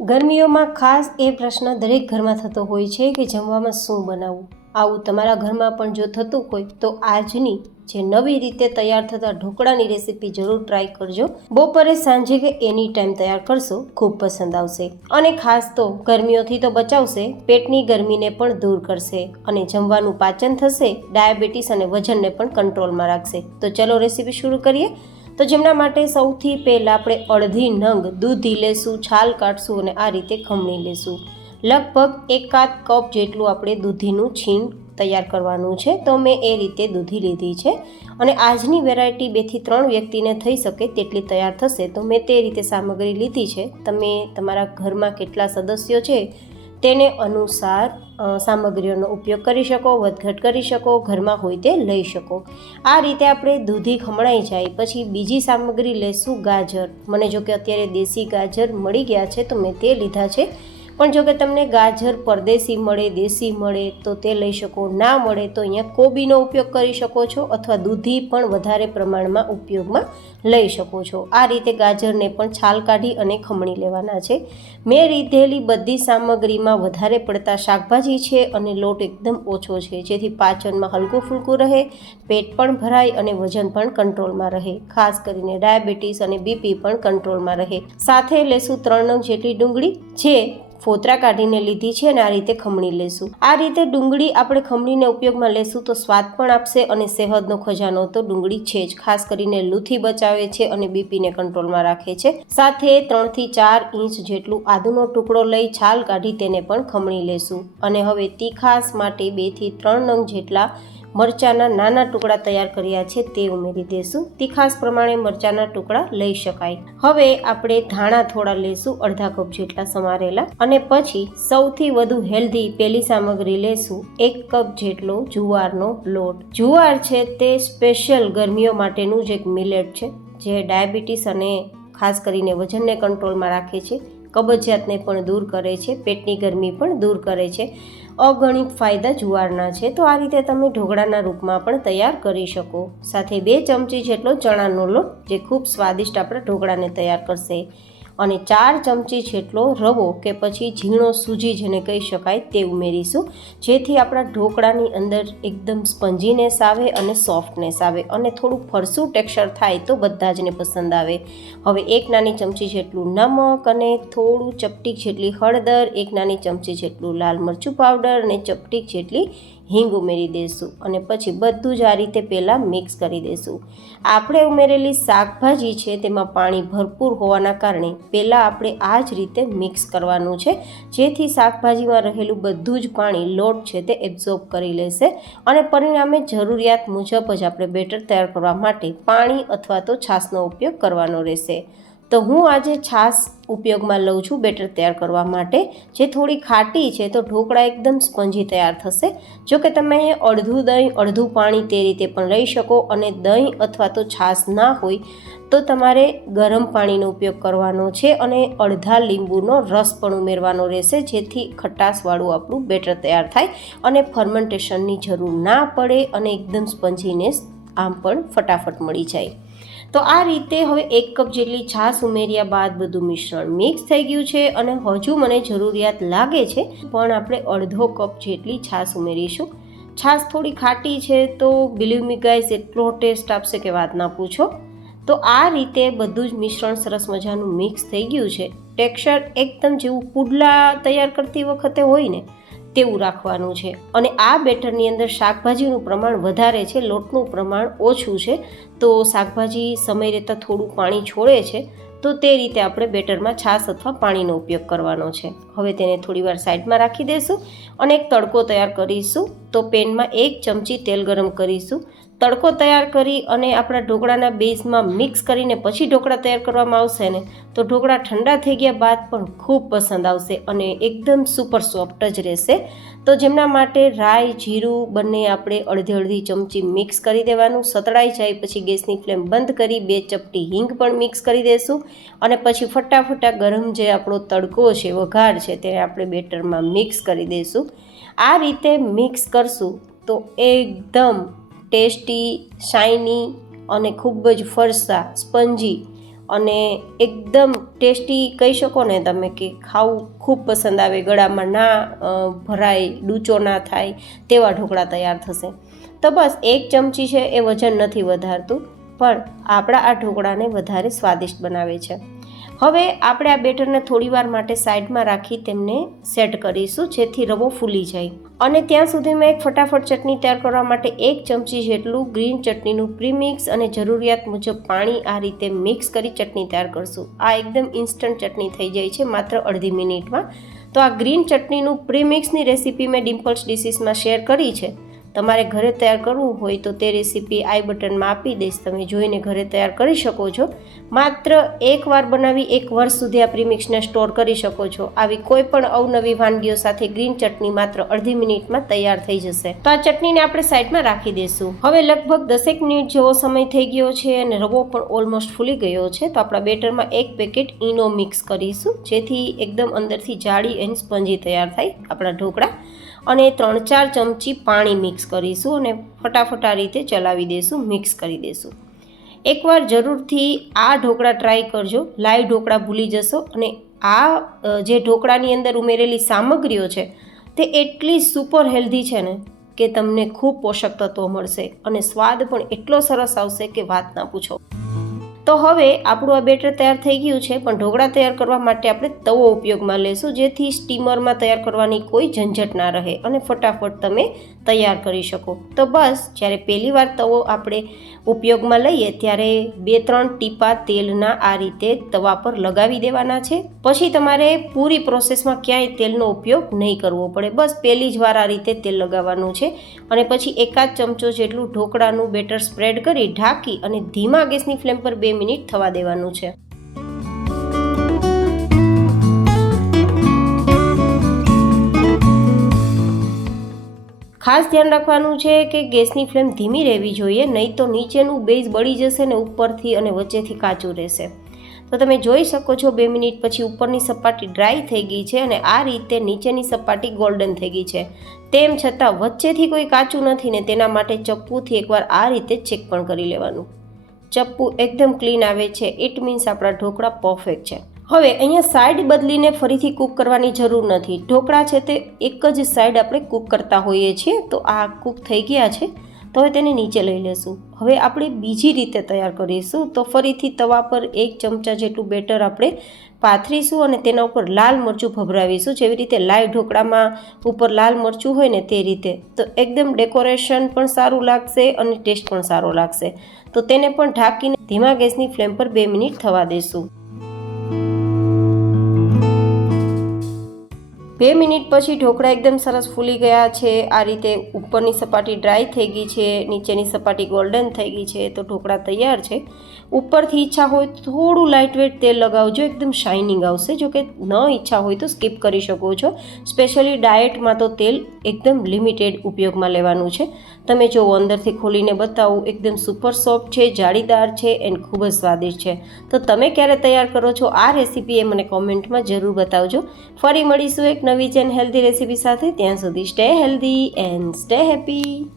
ગરમીઓમાં ખાસ એ પ્રશ્ન દરેક ઘરમાં થતો હોય છે કે જમવામાં શું બનાવવું. આવું તમારા ઘરમાં પણ જો થતું હોય તો આજની જે નવી રીતે તૈયાર થતા ઢોકળાની રેસીપી જરૂર ટ્રાય કરજો. બપોરે, સાંજે કે એની ટાઈમ તૈયાર કરશો, ખૂબ પસંદ આવશે. અને ખાસ તો ગરમીઓથી તો બચાવશે, પેટની ગરમીને પણ દૂર કરશે અને જમવાનું પાચન થશે, ડાયાબિટીસ અને વજનને પણ કંટ્રોલમાં રાખશે. તો ચલો રેસીપી શરૂ કરીએ. તો જેમના માટે સૌથી પહેલાં આપણે અડધી નંગ દૂધી લેશું, છાલ કાઢશું અને આ રીતે ખમણી લેશું. લગભગ 1/4 કપ જેટલું આપણે દૂધીનું છીણ તૈયાર કરવાનું છે. તો મેં એ રીતે દૂધી લીધી છે અને આજની વેરાયટી 2 થી 3 વ્યક્તિને થઈ શકે તેટલી તૈયાર થશે. તો મેં તે રીતે સામગ્રી લીધી છે. તમે તમારા ઘરમાં કેટલા સદસ્યો છે તેને અનુસાર સામગ્રીઓનો ઉપયોગ કરી શકો, વધઘટ કરી શકો, ઘરમાં હોય તે લઈ શકો. આ રીતે આપણે દૂધી ખમણાઈ જાય પછી બીજી સામગ્રી લેશું ગાજર. મને જો કે અત્યારે દેશી ગાજર મળી ગયા છે તો મેં તે લીધા છે. પણ જો કે તમને ગાજર પરદેશી મળે, દેશી મળે તો તે લઈ શકો. ના મળે તો અહીંયા કોબીનો ઉપયોગ કરી શકો છો અથવા દૂધી પણ વધારે પ્રમાણમાં ઉપયોગમાં લઈ શકો છો. આ રીતે ગાજરને પણ છાલ કાઢી અને ખમણી લેવાના છે. મેં લીધેલી બધી સામગ્રીમાં વધારે પડતા શાકભાજી છે અને લોટ એકદમ ઓછો છે, જેથી પાચનમાં હલકું ફૂલકું રહે, પેટ પણ ભરાય અને વજન પણ કંટ્રોલમાં રહે. ખાસ કરીને ડાયાબિટીસ અને બીપી પણ કંટ્રોલમાં રહે. સાથે લેશું 3 નંગ જેટલી ડુંગળી, જે ફોતરા કાઢીને લીધી છે અને આ રીતે ખમણી લેશું. આ રીતે ડુંગળી આપણે ખમણીને ઉપયોગમાં લેશું તો સ્વાદ પણ આપશે અને સેહતનો ખજાનો તો ડુંગળી છે જ. ખાસ કરીને લૂથી બચાવે છે અને બીપીને કંટ્રોલમાં રાખે છે. સાથે 3 થી 4 ઇંચ જેટલું આદુનો ટુકડો લઈ છાલ કાઢી તેને પણ ખમણી લેશું. અને હવે તીખાસ માટે 2 થી 3 નંગ જેટલા મરચાંના નાના ટુકડા તૈયાર કર્યા છે તે ઉમેરી દેશું. તીખાસ પ્રમાણે મરચાંના ટુકડા લઈ શકાય. હવે આપણે ધાણા થોડા લેશું, અડધા કપ જેટલા સમારેલા. અને પછી સૌથી વધુ હેલ્ધી પહેલી સામગ્રી લેશું, 1 કપ જેટલો જુવારનો લોટ. જુવાર છે તે સ્પેશિયલ ગરમીઓ માટેનું જ એક મિલેટ છે, જે ડાયાબિટીસ અને ખાસ કરીને વજનને કંટ્રોલમાં રાખે છે, કબજિયાતને પણ દૂર કરે છે, પેટની ગરમી પણ દૂર કરે છે. અગણિત ફાયદા જુવારના છે. તો આ રીતે તમે ઢોકળાના રૂપમાં પણ તૈયાર કરી શકો. સાથે 2 ચમચી જેટલો ચણાનો લોટ, જે ખૂબ સ્વાદિષ્ટ આપણા ઢોકળાને તૈયાર કરશે. અને 4 ચમચી જેટલો રવો કે પછી ઝીણો સૂજી જેને કહી શકાય તે ઉમેરીશું, જેથી આપણા ઢોકળાની અંદર એકદમ સ્પંજીનેસ આવે અને સોફ્ટનેસ આવે અને થોડું ફરસું ટેક્સચર થાય તો બધા જને પસંદ આવે. હવે 1 નાની ચમચી જેટલું નમક અને થોડું ચપટીક જેટલી હળદર, 1 નાની ચમચી જેટલું લાલ મરચું પાવડર અને ચપટીક જેટલી હિંગ ઉમેરી દઈશું. અને પછી બધું જ આ રીતે પહેલાં મિક્સ કરી દઈશું. આપણે ઉમેરેલી શાકભાજી છે તેમાં પાણી ભરપૂર હોવાના કારણે પહેલાં આપણે આ જ રીતે મિક્સ કરવાનું છે, જેથી શાકભાજીમાં રહેલું બધું જ પાણી લોટ છે તે એબ્ઝોર્બ કરી લેશે અને પરિણામે જરૂરિયાત મુજબ જ આપણે બેટર તૈયાર કરવા માટે પાણી અથવા તો છાશનો ઉપયોગ કરવાનો રહેશે. તો હું આજે છાશ ઉપયોગમાં લઉં છું બેટર તૈયાર કરવા માટે, જે થોડી ખાટી છે તો ઢોકળા એકદમ સ્પંજી તૈયાર થશે. જો કે તમે અહીંયા અડધું દહીં અડધું પાણી તે રીતે પણ લઈ શકો અને દહીં અથવા તો છાશ ના હોય તો તમારે ગરમ પાણીનો ઉપયોગ કરવાનો છે અને અડધા લીંબુનો રસ પણ ઉમેરવાનો રહેશે, જેથી ખટાશવાળું આપણું બેટર તૈયાર થાય અને ફર્મેન્ટેશનની જરૂર ના પડે અને એકદમ સ્પંજીનેસ આમ પણ ફટાફટ મળી જાય. તો આ રીતે હવે 1 કપ જેટલી છાશ ઉમેર્યા બાદ બધું મિશ્રણ મિક્સ થઈ ગયું છે અને હજુ મને જરૂરિયાત લાગે છે પણ આપણે અડધો કપ જેટલી છાશ ઉમેરીશું. છાશ થોડી ખાટી છે તો બિલીવ મી ગાઈસ એટલો ટેસ્ટ આપશે કે વાત ના પૂછો. તો આ રીતે બધું જ મિશ્રણ સરસ મજાનું મિક્સ થઈ ગયું છે. ટેક્સચર એકદમ જેવું પુડલા તૈયાર કરતી વખતે હોય ને તેવું રાખવાનું છે. અને આ બેટરની અંદર શાકભાજીનું પ્રમાણ વધારે છે, લોટનું પ્રમાણ ઓછું છે. તો શાકભાજી સમય રહેતા થોડું પાણી છોડે છે, તો તે રીતે આપણે બેટરમાં છાશ અથવા પાણીનો ઉપયોગ કરવાનો છે. હવે તેને થોડીવાર સાઈડમાં રાખી દઈશું અને એક તડકો તૈયાર કરીશું. તો પેનમાં 1 ચમચી તેલ ગરમ કરીશું. તડકો તૈયાર કરી અને આપણા ઢોકળાના બેઝમાં મિક્સ કરીને પછી ઢોકળા તૈયાર કરવામાં આવશે ને તો ઢોકળા ઠંડા થઈ ગયા બાદ પણ ખૂબ પસંદ આવશે અને એકદમ સુપર સોફ્ટ જ રહેશે. તો જેમના માટે રાઈ, જીરું બંને આપણે અડધી ચમચી મિક્સ કરી દેવાનું. સતળાઈ જાય પછી ગેસની ફ્લેમ બંધ કરી 2 ચપટી હિંગ પણ મિક્સ કરી દઈશું અને પછી ફટાફટા ગરમ જે આપણો તડકો છે, વઘાર છે, તેને આપણે બેટરમાં મિક્સ કરી દઈશું. આ રીતે મિક્સ કરશું તો એકદમ ટેસ્ટી, શાઇની અને ખૂબ જ ફરસા, સ્પંજી અને એકદમ ટેસ્ટી કહી શકો ને તમે, કે ખાવું ખૂબ પસંદ આવે, ગળામાં ના ભરાય, ડૂચો ના થાય તેવા ઢોકળા તૈયાર થશે. તો બસ 1 ચમચી છે એ વજન નથી વધારતું, પણ આપણા આ ઢોકળાને વધારે સ્વાદિષ્ટ બનાવે છે. હવે આપણે આ બેટરને થોડીવાર માટે સાઈડમાં રાખી તેમને સેટ કરીશું, જેથી રવો ફૂલી જાય. અને ત્યાં સુધીમાં એક ફટાફટ ચટણી તૈયાર કરવા માટે 1 ચમચી જેટલું ગ્રીન ચટણીનું પ્રીમિક્સ અને જરૂરિયાત મુજબ પાણી આ રીતે મિક્સ કરી ચટણી તૈયાર કરશું. આ એકદમ ઇન્સ્ટન્ટ ચટણી થઈ જાય છે માત્ર અડધી મિનિટમાં. તો આ ગ્રીન ચટણીનું પ્રીમિક્સની રેસીપી મેં ડિમ્પલ્સ ડિશીસમાં શેર કરી છે. તમારે ઘરે તૈયાર કરવું હોય તો તે રેસીપી આઈ બટનમાં આપી દઈશ, તમે જોઈને ઘરે તૈયાર કરી શકો છો. માત્ર એકવાર બનાવી 1 વર્ષ સુધી આ પ્રીમિક્સને સ્ટોર કરી શકો છો. આવી કોઈ પણ અવનવી વાનગીઓ સાથે ગ્રીન ચટણી માત્ર અડધી મિનિટમાં તૈયાર થઈ જશે. તો આ ચટણીને આપણે સાઈડમાં રાખી દઈશું. હવે લગભગ 10 મિનિટ જેવો સમય થઈ ગયો છે અને રવો પણ ઓલમોસ્ટ ફૂલી ગયો છે. તો આપણા બેટરમાં 1 પેકેટ ઈનો મિક્સ કરીશું, જેથી એકદમ અંદરથી જાડી અને સ્પંજી તૈયાર થાય આપણા ઢોકળા. અને 3-4 ચમચી પાણી મિક્સ કરીશું અને ફટાફટ આ રીતે ચલાવી દઈશું, મિક્સ કરી દઈશું. એકવાર જરૂરથી આ ઢોકળા ટ્રાય કરજો, લાઈવ ઢોકળા ભૂલી જશો. અને આ જે ઢોકળાની અંદર ઉમેરેલી સામગ્રીઓ છે તે એટલી સુપર હેલ્ધી છે ને કે તમને ખૂબ પોષક તત્વો મળશે અને સ્વાદ પણ એટલો સરસ આવશે કે વાત ના પૂછો. તો હવે આપણું આ બેટર તૈયાર થઈ ગયું છે, પણ ઢોકળા તૈયાર કરવા માટે આપણે તવો ઉપયોગમાં લેશું, જેથી સ્ટીમરમાં તૈયાર કરવાની કોઈ ઝંઝટ ના રહે અને ફટાફટ તમે તૈયાર કરી શકો. તો બસ જ્યારે પહેલી વાર તવો આપણે ઉપયોગમાં લઈએ ત્યારે 2-3 ટીપા તેલના આ રીતે તવા પર લગાવી દેવાના છે. પછી તમારે પૂરી પ્રોસેસમાં ક્યાંય તેલનો ઉપયોગ નહીં કરવો પડે. બસ પહેલી જ વાર આ રીતે તેલ લગાવવાનું છે અને પછી 1 ચમચો જેટલું ઢોકળાનું બેટર સ્પ્રેડ કરી ઢાંકી અને ધીમા ગેસની ફ્લેમ પર 2 મિનિટ થવા દેવાનું છે. ખાસ ધ્યાન રાખવાનું છે કે ગેસની ફ્લેમ ધીમી રહેવી જોઈએ, નહીં તો નીચેનું બેઝ બળી જશે ને ઉપરથી અને વચ્ચેથી કાચું રહેશે. તો તમે જોઈ શકો છો 2 મિનિટ પછી ઉપરની સપાટી ડ્રાય થઈ ગઈ છે અને આ રીતે નીચેની સપાટી ગોલ્ડન થઈ ગઈ છે. તેમ છતાં વચ્ચેથી કોઈ કાચું નથી ને તેના માટે ચપ્પુથી એકવાર આ રીતે ચેક પણ કરી લેવાનું. ચપ્પુ એકદમ ક્લીન આવે છે, ઇટ મીન્સ આપણા ઢોકળા પરફેક્ટ છે. હવે અહીંયા સાઈડ બદલીને ફરીથી કૂક કરવાની જરૂર નથી. ઢોકળા છે તે એક જ સાઈડ આપણે કૂક કરતા હોઈએ છીએ. તો આ કૂક થઈ ગયા છે, તો હવે તેને નીચે લઈ લેશું. હવે આપણે બીજી રીતે તૈયાર કરીશું. તો ફરીથી તવા પર 1 ચમચા જેટલું બેટર આપણે પાથરીશું અને તેના ઉપર લાલ મરચું ભભરાવીશું, જેવી રીતે લાઈવ ઢોકળામાં ઉપર લાલ મરચું હોય ને તે રીતે. તો એકદમ ડેકોરેશન પણ સારું લાગશે અને ટેસ્ટ પણ સારો લાગશે. તો તેને પણ ઢાંકીને ધીમા ગેસની ફ્લેમ પર 2 મિનિટ થવા દઈશું. 2 મિનિટ પછી ઢોકળા એકદમ સરસ ફૂલી ગયા છે. આ રીતે ઉપરની સપાટી ડ્રાય થઈ ગઈ છે, નીચેની સપાટી ગોલ્ડન થઈ ગઈ છે. તો ઢોકળા તૈયાર છે. ઉપરથી ઈચ્છા હોય તો થોડું લાઇટવેટ તેલ લગાવજો, એકદમ શાઇનિંગ આવશે. જો કે ન ઈચ્છા હોય તો સ્કીપ કરી શકો છો. સ્પેશિયલી ડાયટમાં તો તેલ એકદમ લિમિટેડ ઉપયોગમાં લેવાનું છે. તમે જો અંદરથી ખોલીને બતાવું, એકદમ સુપર સોફ્ટ છે, જાળીદાર છે એન્ડ ખૂબ જ સ્વાદિષ્ટ છે. તો તમે ક્યારે તૈયાર કરો છો આ રેસીપી એ મને કોમેન્ટમાં જરૂર બતાવજો. ફરી મળીશું એક નવી એન્ડ હેલ્ધી રેસીપી સાથે. ત્યાં સુધી stay healthy and stay happy.